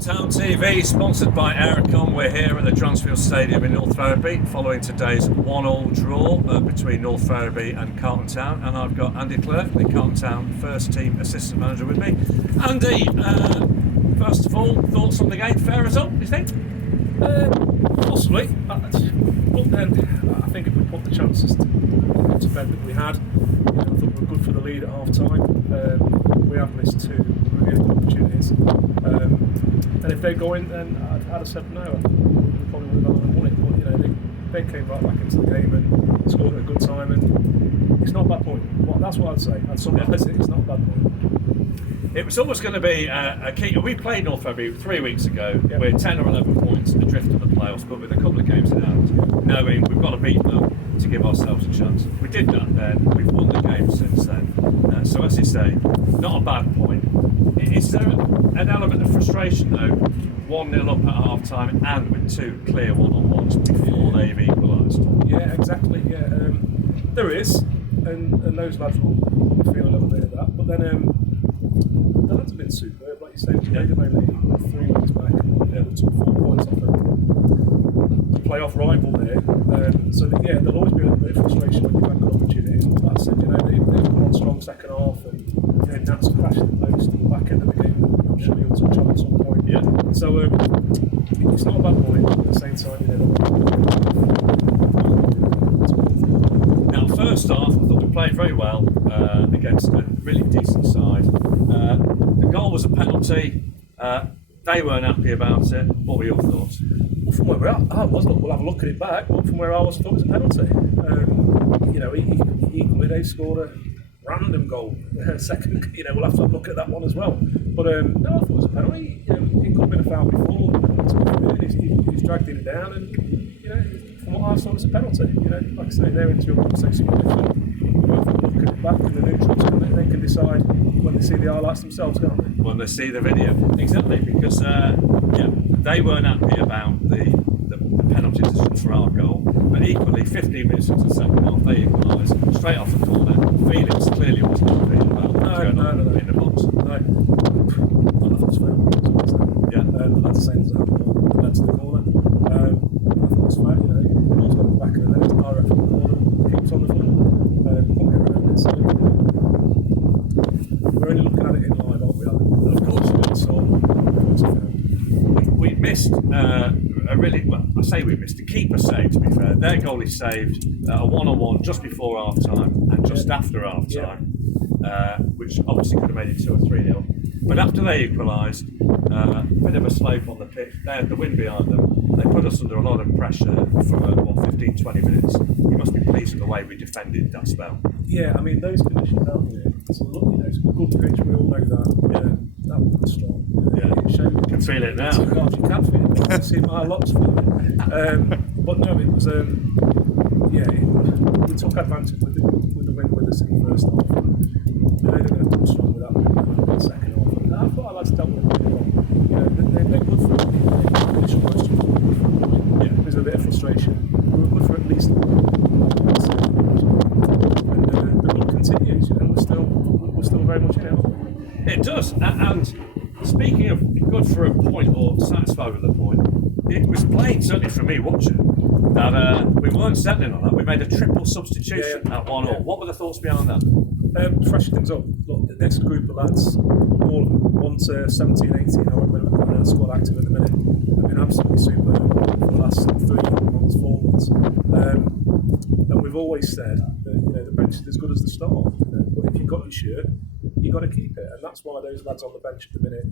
Town TV, sponsored by Aircon. We're here at the Dransfield Stadium in North Ferriby, following today's 1-1 draw between North Ferriby and Carlton Town. And I've got Andy Clerke, the Carlton Town first team assistant manager, with me. Andy, first of all, thoughts on the game? Fair result, do you think? Possibly, but then I think if we put the chances to bed that we had, I thought we were good for the lead at half time. We have missed two really good opportunities, and if they go in, then I'd have said no. We probably would have won it, but they came right back into the game and scored at a good time, and it's not a bad point. Well, that's what I'd say. I'd summarise it. It's not a bad point. It was always going to be a key. We played North Ferriby 3 weeks ago. Yep. We're 10 or 11 points adrift of the playoffs, but with a couple of games in hand, knowing we've got to beat them to give ourselves a chance. We did that then. We've won the game since then. So as you say, not a bad point. Is there an element of frustration though, 1-0 up at half time and with two clear one-on-ones before they've equalised? Yeah, exactly. Yeah, there is, and those lads will feel a little bit of that. But then the lads have been superb, like you say. We played them only 3 weeks back. We took 4 points off a playoff rival there. So there'll always be a little bit of frustration when you've had good opportunities. But that said, they've come on strong second half, and Nat's crashed the post at the back end of the game. I'm sure you'll touch on at some point. Yeah. So it's not a bad point. At the same time, Now, first half, I thought we played very well against a really decent side. The goal was a penalty. They weren't happy about it. What were your thoughts? Well, from where we're at, we'll have a look at it back. But from where I was, I thought it was a penalty. Equally, they scored a random goal. Second, we'll have to look at that one as well. But no, I thought it was a penalty. It could have been a foul before. He's dragged it down, and from what I saw, it was a penalty. Like I say, they're into a conversation with the look at it back, and the neutrals they can decide when they see the highlights themselves, can't they? When they see the video, exactly, because they weren't happy about the penalty decision for our goal, but equally 15 minutes into the second half they equalised straight off the corner. Felix clearly wasn't happy about what's going on in the box. No, I thought it was fair. Yeah, the lads saying there's a handball led to the corner. I thought it was fair. The ball's got the back of the net, direct from the corner, keeps on the floor. Can't get around it. So we're only looking at it in live, aren't we, Alan? And of course, we missed we missed. The keeper saved, to be fair. Their goalie saved a one-on-one just before half time and just after half time, which obviously could have made it 2 or 3-0. But after they equalised, a bit of a slope on the pitch. They had the wind behind them. They put us under a lot of pressure for 15, 20 minutes. You must be pleased with the way we defended that spell. Yeah, I mean, those conditions out there, it's a good pitch, we all know that. Yeah, that was strong. You can feel it now. God, you can feel it. You can see my locks feeling. But no, it was, we took advantage with the wind with us in the first half. They're going to come strong with that wind in the second half. And I thought our lads dealt with it really well. They're good for it. The initial question was good for it. There's a bit of frustration. We were good for at least continues, we're still very much in it. It does, and speaking of good for a point or satisfied with the point, it was plain, certainly for me watching, that we weren't settling on that. We made a triple substitution at 1-0. Yeah. What were the thoughts behind that? Freshen things up. Look, this group of lads, all of them, 1 to 17, 18, however many we've got in our squad active at the minute, have been absolutely superb for the last 3 months, 4 months. And we've always said that the bench is as good as the start. But if you've got your shirt, you've got to keep it. And that's why those lads on the bench at the minute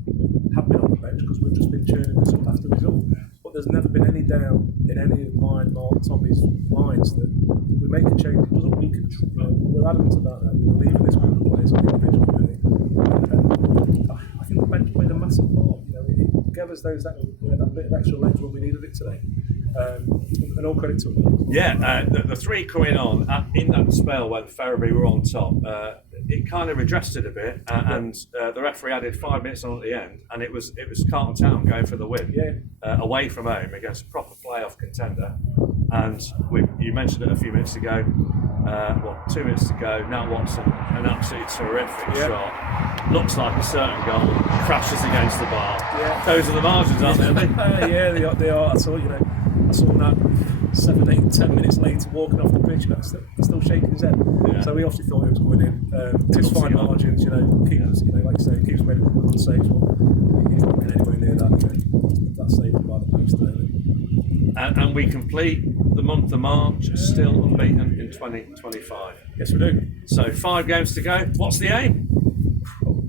have been on the bench, because we've just been churning result after result. But there's never been any doubt in any of mine, Mark, Tommy's minds that we make a change. It doesn't weaken. We're adamant about that. We believe in this group of players on the individual ability. And I think the bench played a massive part. It gave us that bit of extra legs when we needed it today. And all credit to them. Yeah, the three coming on in that spell when Ferriby were on top, it kind of redressed it a bit, and the referee added 5 minutes on at the end, and it was Carlton Town going for the win, away from home against a proper playoff contender. And you mentioned it a few minutes ago. Well, 2 minutes to go. Now Watson, an absolutely terrific shot. Looks like a certain goal. Crashes against the bar. Yeah. Those are the margins, aren't they? Yeah, they are. I saw that 7, 8, 10 minutes later walking off the pitch, but still shaking his head. Yeah. So we obviously thought it was going in. Just fine margins, keepers, like you say, keepers made a couple of good saves, but he's not getting anywhere near that save by the post there. And we complete the month of March still unbeaten in 2025. Yes, we do. So 5 games to go. What's the aim?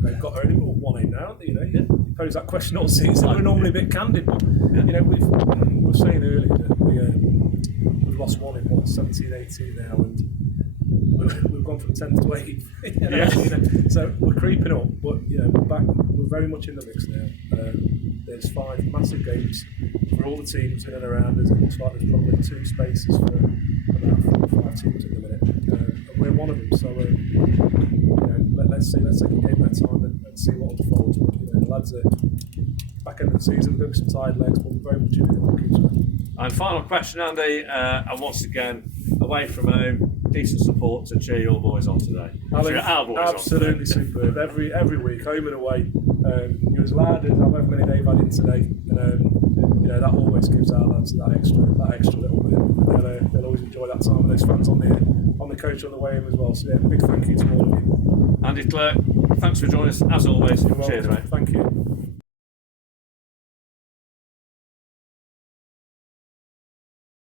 They've got only one aim now. You pose that question all season. We're normally a bit candid, but we were saying earlier that we've lost one in 17, 18 now, and we've gone from 10th to 8th. So we're creeping up, but we're back. We're very much in the mix now. There's 5 massive games for all the teams in and around us. It looks like there's probably 2 spaces for about 4 or 5 teams at the minute, and we're one of them. So let's take a game at a time and see what unfolds. But, the lads are back end of the season, bit with some tired legs, but very much in it. And final question, Andy, and once again, away from home, decent support to cheer your boys on today. Absolutely superb. Every week, home and away. You're as loud as however many they've had in today, and that always gives our lads that extra little bit. They'll always enjoy that time, and those fans on the coach on the way in as well. So big thank you to all of you. Andy Clerke, thanks for joining us as always. You're welcome. Cheers, mate. Thank you.